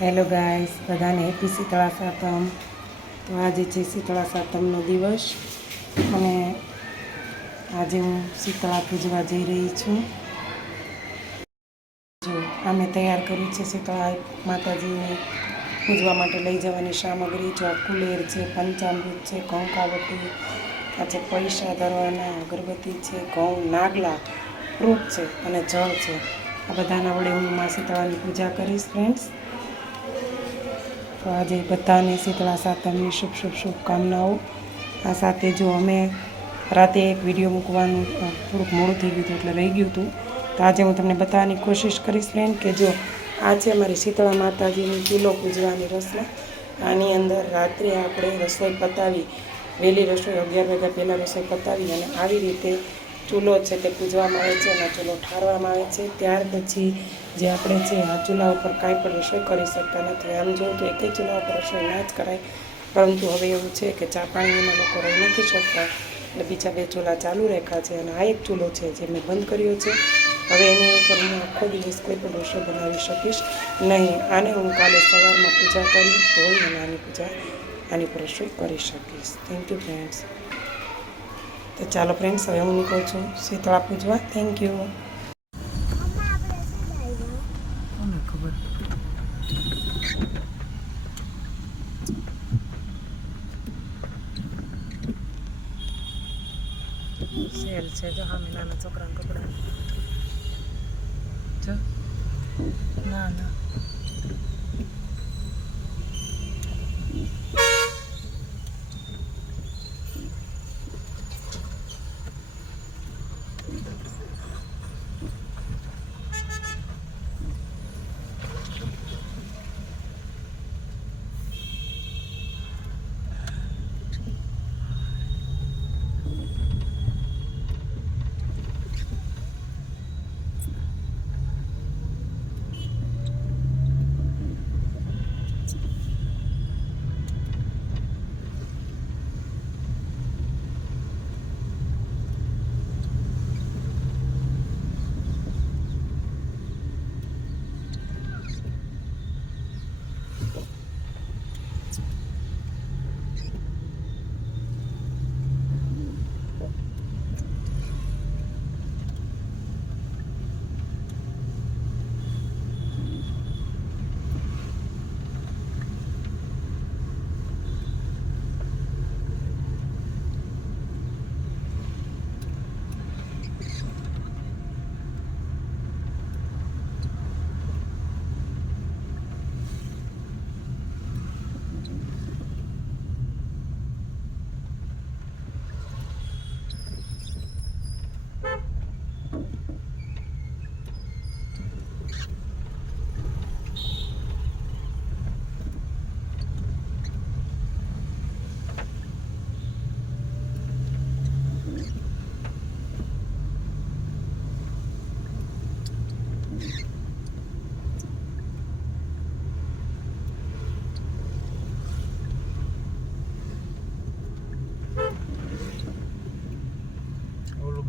Hello guys, બધાને happy Shitala સાતમ. તો આજે છે શીતળા સાતમનો દિવસ અને આજે હું શીતળા પૂજવા જઈ રહી છું. જો અમે તૈયાર કર્યું છે શીતળા માતાજીને પૂજવા માટે લઈ જવાની સામગ્રી. જો કુલેર છે, પંચામૃત છે, કંકાવટી, આ છે પૈસા ધરવાના, અગરબત્તી છે, ઘઉં, નાગલા, ફ્રૂટ છે અને જળ છે. આ બધાના વડે હું મા શીતળાની પૂજા કરીશ ફ્રેન્ડ્સ. તો આજે બધાને શીતળા સાતમની શુભકામનાઓ. આ સાથે જો અમે રાતે એક વિડીયો મૂકવાનું થોડુંક મોડું થઈ ગયું હતું એટલે રહી ગયું હતું. તો આજે હું તમને બતાવવાની કોશિશ કરીશ ફ્રેન્ડ કે જો આ છે અમારી શીતળા માતાજીની ચૂલો પૂજવાની રસમ. આની અંદર રાત્રે આપણે રસોઈ પતાવી, વહેલી રસોઈ 11 વાગ્યા પહેલાં રસોઈ પતાવી અને આવી રીતે ચૂલો છે તે પૂજવામાં આવે છે અને ચૂલો ઠારવામાં આવે છે. ત્યાર પછી જે આપણે છે આ ચૂલા ઉપર કાંઈ પણ રસોઈ કરી શકતા નથી. આમ જોઉં તો એક ચૂલા ઉપર રસોઈ ના જ કરાય, પરંતુ હવે એવું છે કે ચા પાણીના લોકો રહી નથી શકતા એટલે બીજા 2 ચૂલા ચાલુ રાખ્યા છે અને આ એક ચૂલો છે જે મેં બંધ કર્યો છે. હવે એની ઉપર હું આખો દિવસ કોઈ પણ રસોઈ બનાવી શકીશ નહીં. આને હું કાલે સવારમાં પૂજા કરી ધોઈ અને આની પર રસોઈ કરી શકીશ. Thank you friends. તો ચાલો ફ્રેન્ડ્સ, હવે હું નીકળું છું શીતળા પૂજવા. Thank you. કોને ખબર? સેલ છે જો સામે નાના છોકરાના કપડાં. જો ના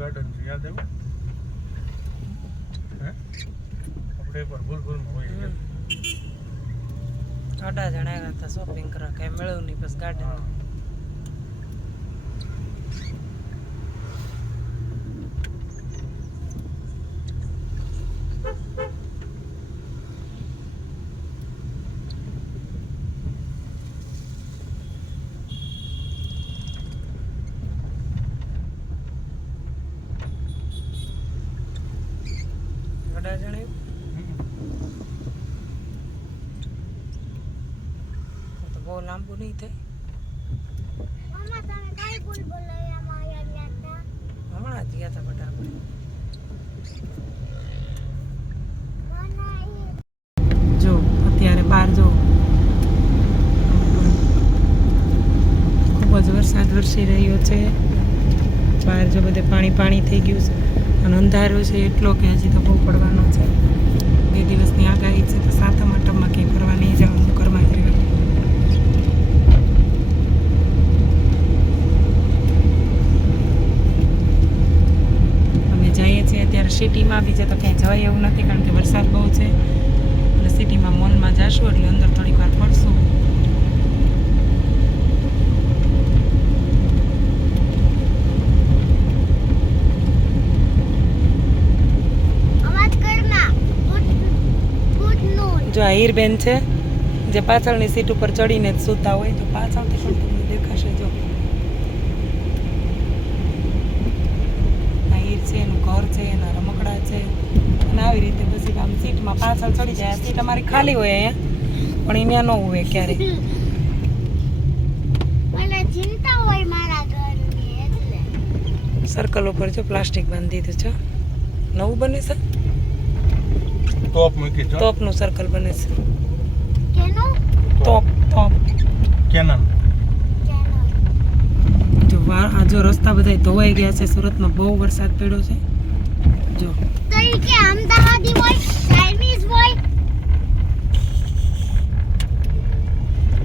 ગાર્ડન છે, યાદ આવ્યું? આપણે એકવાર ભૂલમાં હોય થોડા જણા આવ્યા હતા શોપિંગ કરવા, કઈ મળ્યું નહીં. બસ ગાર્ડન તો બહુ લાંબુ નહીં થાય. હમણાં જ ગયા હતા બધા આપણે. જો અત્યારે બહાર જો ખૂબ જ વરસાદ વરસી રહ્યો છે. બહાર જો બધે પાણી થઈ ગયું છે અને અંધારો છે એટલો કે હજી તો બહુ પડવાનો છે. 2 દિવસની આગાહી છે. તો સાતમ આઠમમાં કંઈ ફરવા નહીં જવાનું, ઘરમાં જ રહેવાનું. અમે જઈએ છીએ અત્યારે સિટીમાં, બીજે તો ક્યાંય જવાય એવું નથી કારણ કે વરસાદ બહુ છે. એટલે સિટીમાં મોલમાં જશું. જઈશું એટલે અંદર થોડીક વાર ફરશું. જો આ હીરબેન છે જે પાછળની સીટ ઉપર ચડીને જ સૂતા હોય, તો પાછળથી પણ તમને દેખાશે. જો આ હીર છે, એનું ઘર છે, એના રમકડા છે, અને આવી રીતે પછી આમ સીટમાં પાછળ ચડી જાય. આ સીટ અમારી ખાલી હોય અહીંયા, પણ અહીંયા ન હોય ક્યારે. સર્કલ ઉપર જો પ્લાસ્ટિક બાંધી દીધું છે, નવું બને છે. ટોપ મૂકી છો તોપનું સર્કલ બને છે. તોપ કેનન. જો આ જો રસ્તા બધા ધોવાઈ ગયા છે. સુરતમાં બહુ વરસાદ પડ્યો છે. જો અમદાવાદી હોય, ચાઇનીઝ હોય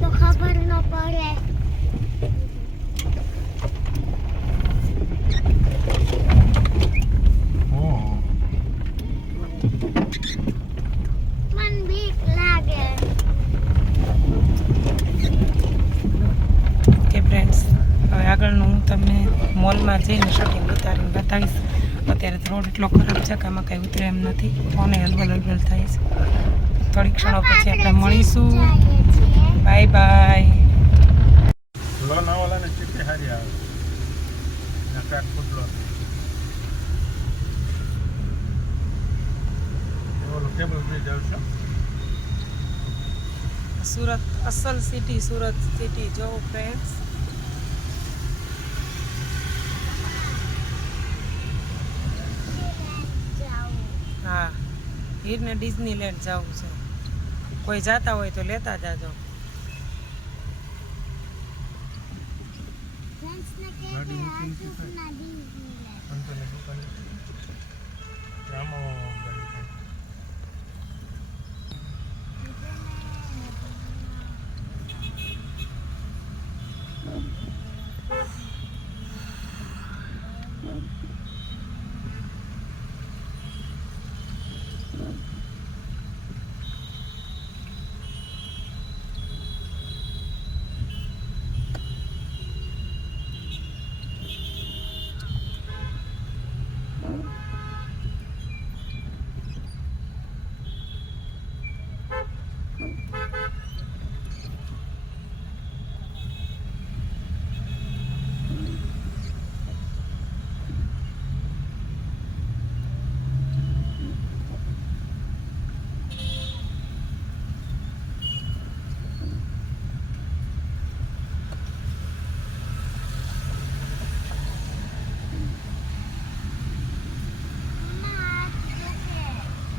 તો ખબર ન પડે. ઓહ, મન બીક લાગે. કે ફ્રેન્ડ્સ, હવે આગળનું હું તમને મોલમાં જઈને શૂટિંગ ઉતારીને બતાવીશ. અત્યારે તો રોડ એટલો ખરાબ છે કે આમાં કંઈ ઉતરે એમ નથી. ફોને હલબલ થાય છે. થોડીક ક્ષણો પછી આપણે મળીશું. Bye bye. લોનાવાલાની ચીટી સારી આવે. નકાક ફૂટલો ઓલો કેબલ બ્રિજ આવશે. સુરત અસલ સિટી, સુરત સિટી જો ફ્રેન્ડ્સ. હા, હીરને ડિઝનીલેન્ડ જવું છે. કોઈ જાતા હોય તો લેતા જાજો. ગાડી મૂકીને શું થાય? અંતરની દુકાને આમાં ગાડી થાય.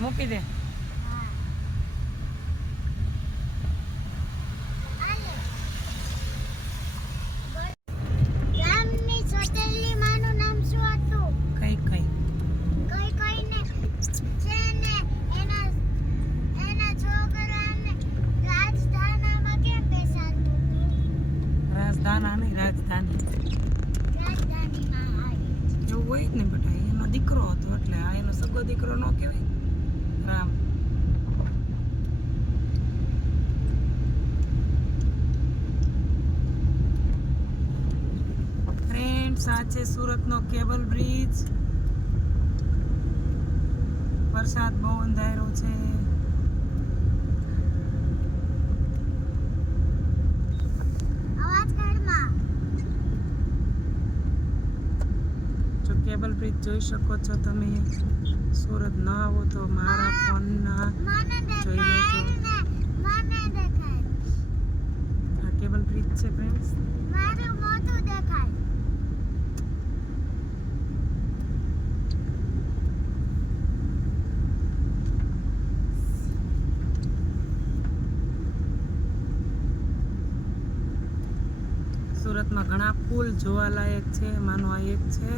મૂકી દે. ગામની સોટેલની માનું નામ શું હતું? કઈ કઈ કઈ કઈને છે ને એના છોકરાને રાજધાનામાં કેમ બેસાડતું હતું? રાજધાના નહીં, રાજધાની રાજધાનીમાં આવી. એવું હોય જ ને બેટા. એનો દીકરો હતો એટલે આ એનો સગો દીકરો ન કહેવાય. રામ. ફ્રેન્ડ્સ, આ છે સુરતનો કેબલ બ્રિજ. વરસાદ બહુ અંધારો છે. અવાજ કાઢમાં. જો કેબલ બ્રિજ જોઈ શકો છો તમે. સુરત ન આવો તો મારા ફોનના મને જોઈ દેખાય લેજો. ને, મને દેખાય. આ કેબલ બ્રિજ છે ફ્રેન્ડ્સ. મારું મોઢું દેખાય. સુરતમાં ઘણા પુલ જોવાલાયક છે. એમાંનો આ એક છે.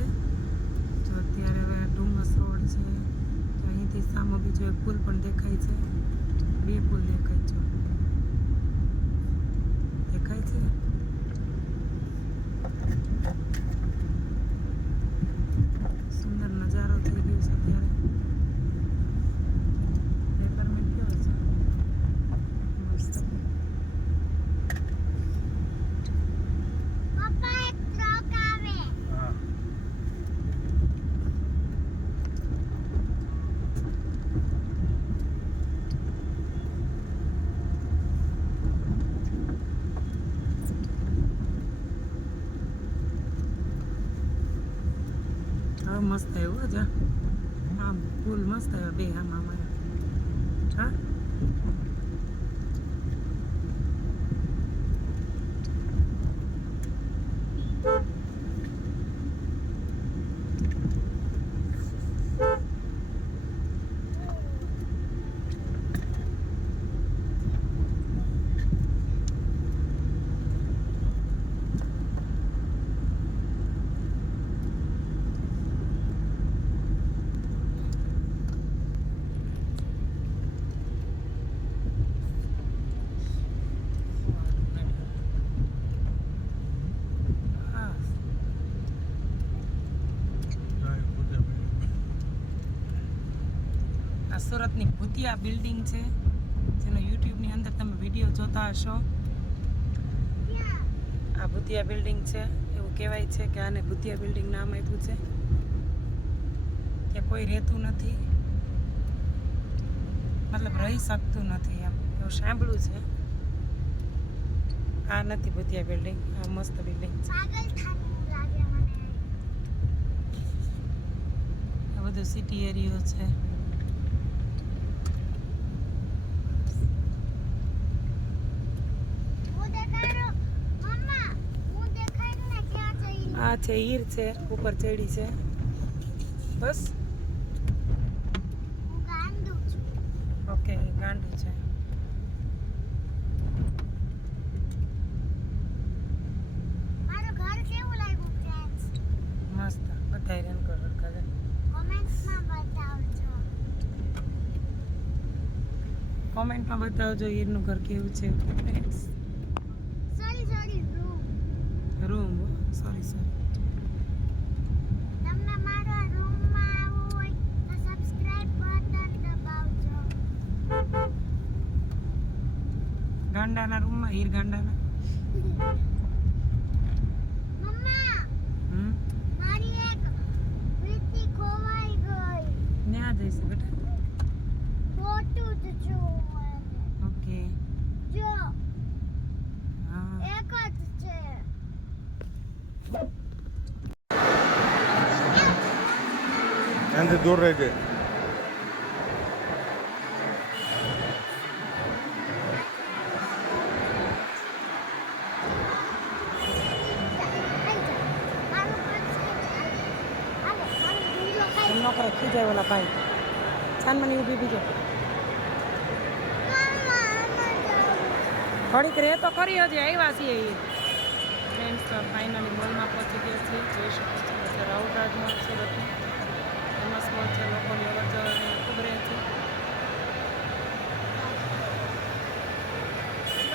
જો અત્યારે હવે ડુમસ રોડ છે. તો અહીંથી સામે બીજો એક પુલ પણ દેખાય છે. બે પુલ દેખાય છે. દેખાય છે. સુંદર નજારો થઈ ગયો છે અત્યારે. પેપરમેન્ટ કેવો છે? મસ્ત. મસ્ત આવ્યો જા આમ ફૂલ મસ્ત આવ્યા બે આમાં અમારા હા આ સુરતની ભૂતિયા બિલ્ડિંગ છે જેનો યુટ્યુબની અંદર તમે વિડીયો જોતા હશો આ ભૂતિયા બિલ્ડિંગ છે એવું કહેવાય છે કે આને ભૂતિયા બિલ્ડિંગ નામ આપ્યું છે ત્યાં કોઈ રહેતું નથી મતલબ રહી શકતું નથી એમ એવું સાંભળ્યું છે આ નથી ભૂતિયા બિલ્ડિંગ આ મસ્ત બિલ્ડિંગ છે આ બધું સિટી એરિયો છે આ છે હીર છે ઉપર ચડી છે બસ ઓકે ગાંડું છે મસ્ત બધા રેન કલર કરે કોમેન્ટમાં બતાવજો હીરનું ઘર કેવું છે ફ્રેન્ડ્સ રૂમ સોરી તમને મારા રૂમમાં આવવું હોય તો સબસ્ક્રાઇબ બટન દબાવજો ગાંડાના રૂમમાં હીર ગાંડાના મમ્મા હમ મારી એક વીટી ખોવાઈ ગઈ ન્યા જઈશ બેટા ફોટો જ જોવા ઓકે જો હા એક જ છે ત્યાંથી દૂર રહેજે એમ ન કરે ખીજાય ઓલા ભાઈ છાનમાની ઊભી બીજો ઘડીક રહે તો ખરી હજી આવ્યા છીએ એ ફ્રેન્ડ્સ ફાઇનલી મોલમાં પહોંચી ગયા છીએ જોઈ શકો છો એટલે રાહુલ રાજમાં સુરતની ફેમસ મોલ છે લોકોની અવર જવર ખૂબ રહે છે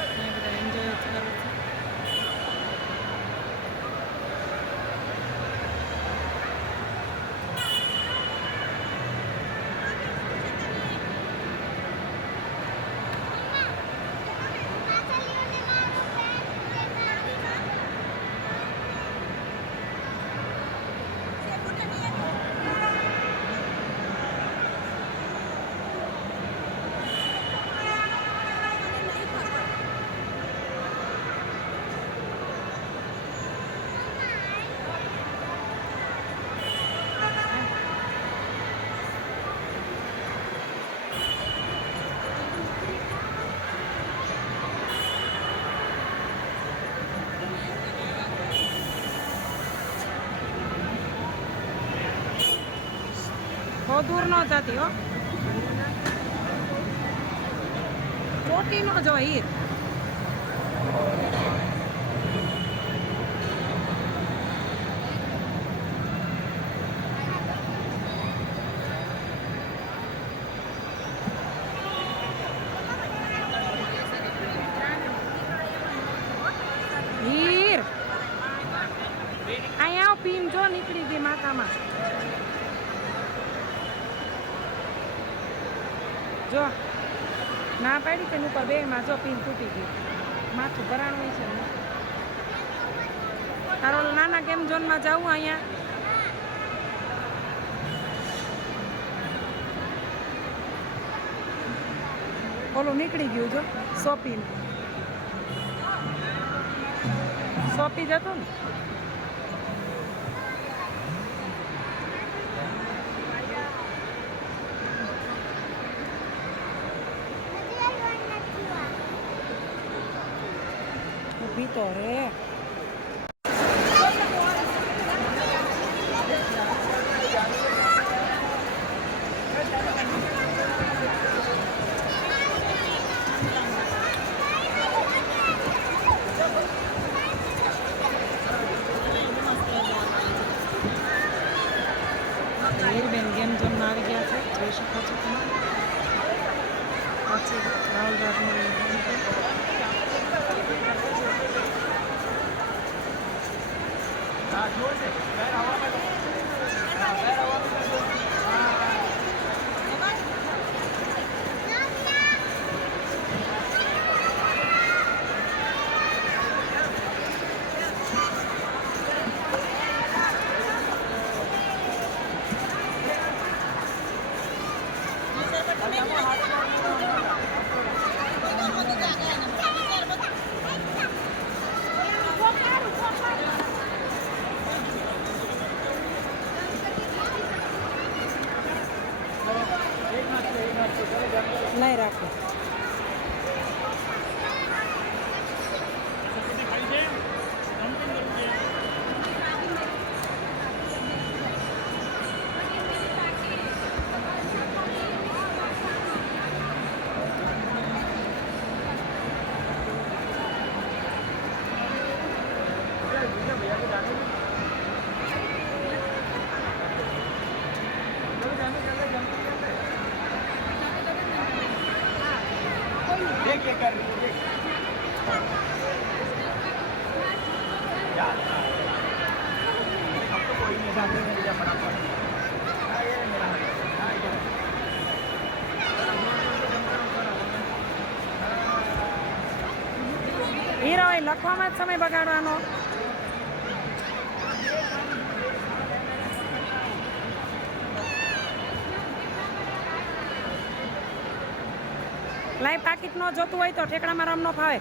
અહીંયા બધા એન્જોય જ કરે છે બહુ દૂર ન જતી હો ચોટી ન જો હીર હીર અહીંયા પીન જો નીકળી ગઈ માથામાં જો ના પાડી તેની ઉપર બે માં જો પીન તૂટી ગઈ માથું ભરાણું છે ને તારો નાના ગેમ ઝોનમાં જવું અહીંયા ઓલું નીકળી ગયું જો સોપી જતું ને ઊભી તો રે. હીરબેન ગેમ ઝોનમાં આવી ગયા છે, જોઈ શકો છો તમે. પછી રાહુલ રાજનું નહીં રાખો. હીરો એ લખવામાં જ સમય બગાડવાનો. લાઈ પાકીટ ન જોતું હોય તો ઠેકડામાં રમ ન ફાવે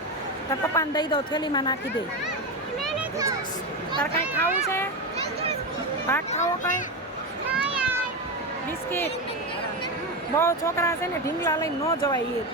તાર પપ્પાને દઈ દો, થેલીમાં નાખી દે. તાર કાંઈ ખાવું છે? ભાત ખાવો કાંઈ? બિસ્કિટ? બહુ છોકરા છે ને ઢીંગલા લઈને ન જવાય એ.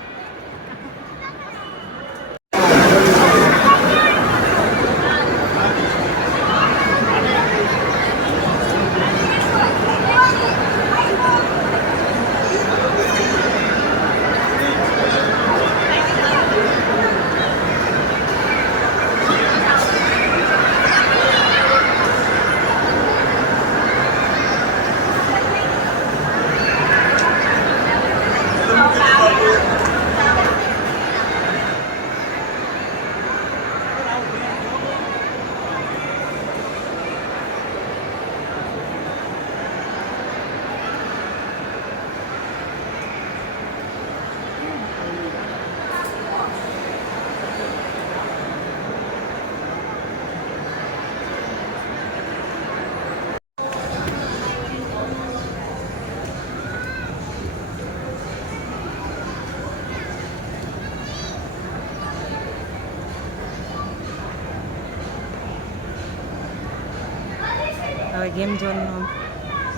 હવે ગેમ ઝોનનો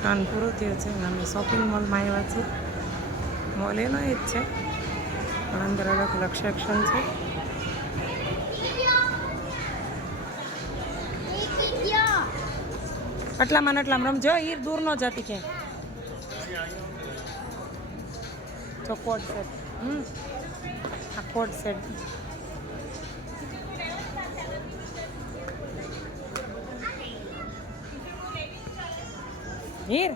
ટર્ન પૂરો થયો છે અને અમે શોપિંગ મોલમાં આવ્યા છીએ. મોલ એનો એ જ છે પણ અંદર અલગ અલગ સેક્શન છે. આટલામાં ને આટલામાં રમજો, હીર દૂર ન જતી ક્યાંય. જો કોડ સેટ, આ કોડ સેટ હીર.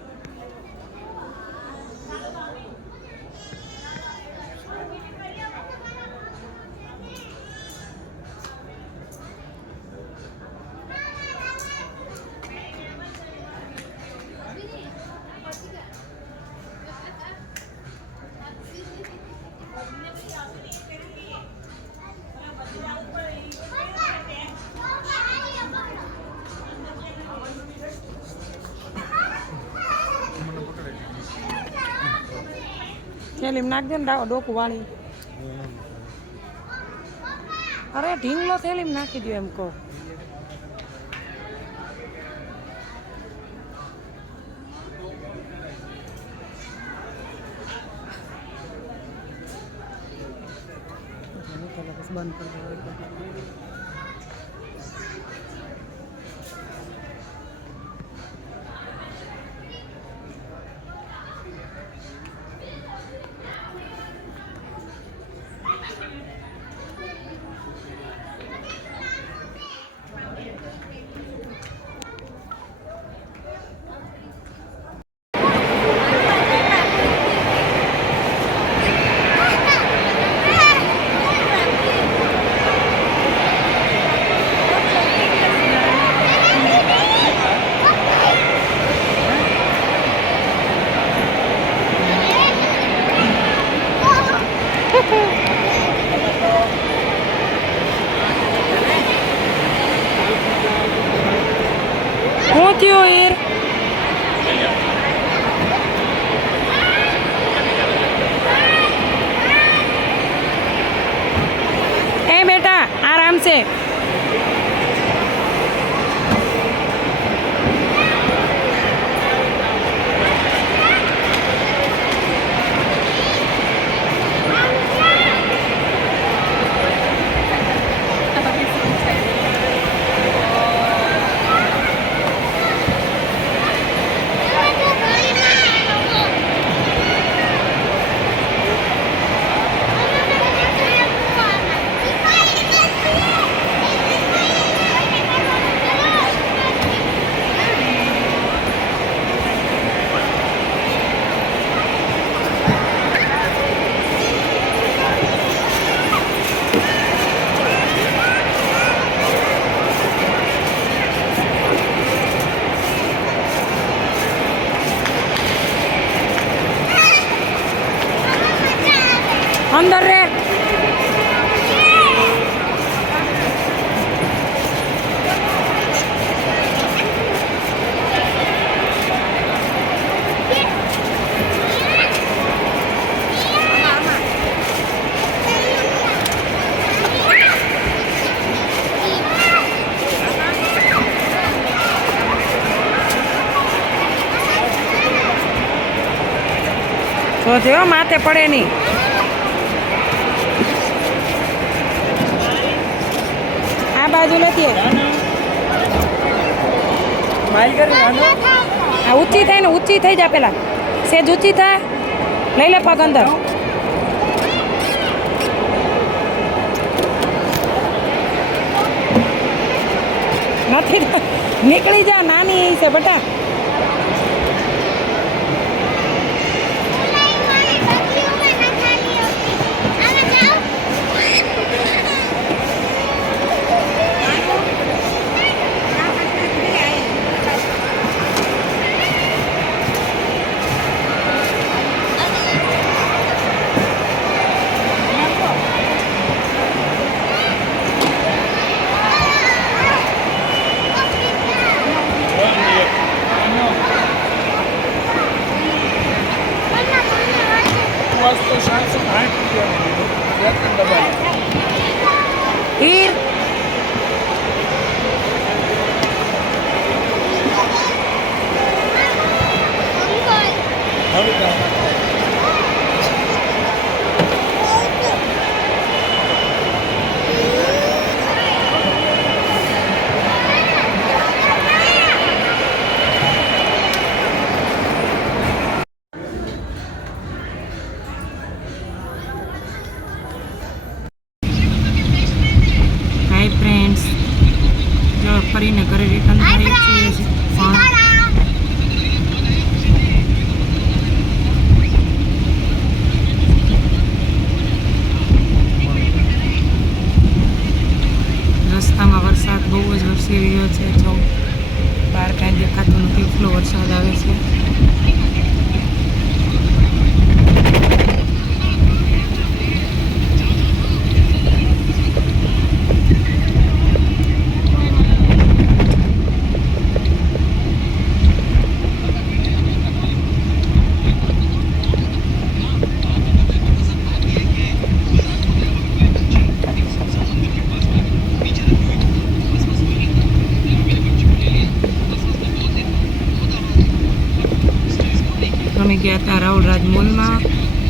થેલીમાં નાખ દે ને ડોકું વાળી. અરે ઢીંગલો થેલીમાં નાખી દો એમ કહો. બંધ કરી દો. કામ છે. અંદર રે. જો માથે પડે નહીં. આ બાજુ નથી. આ ઊંચી થાય ને, ઊંચી થઈ જા પેલા. સેજ ઊંચી થાય, લઈ લે પગ અંદર. નથી નીકળી જા, નાની છે બેટા. Ir. ફ્રેન્ડ્સ, જો ફરીને ઘરે રિટર્ન થાય છે રસ્તામાં વરસાદ બહુ જ વરસી રહ્યો છે. જો બહાર કાંઈ દેખાતું નથી, એટલો વરસાદ આવે છે. અમે ગયા હતા રાઉલરાજ મોલમાં,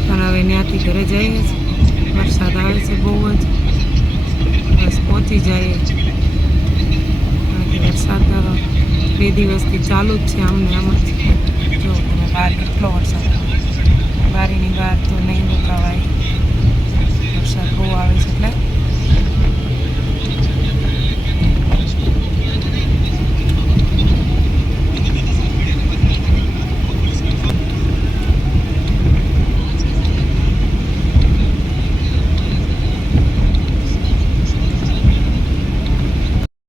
પણ હવે ત્યાંથી ઘરે જઈએ છીએ. વરસાદ આવે છે બહુ જ, બસ પહોંચી જઈએ. વરસાદ 2 દિવસથી ચાલુ જ છે આમને આમ જ. જો તમે બહાર કેટલો વરસાદ, બારીની બહાર તો નહીં રોકાવાય, વરસાદ બહુ આવે છે એટલે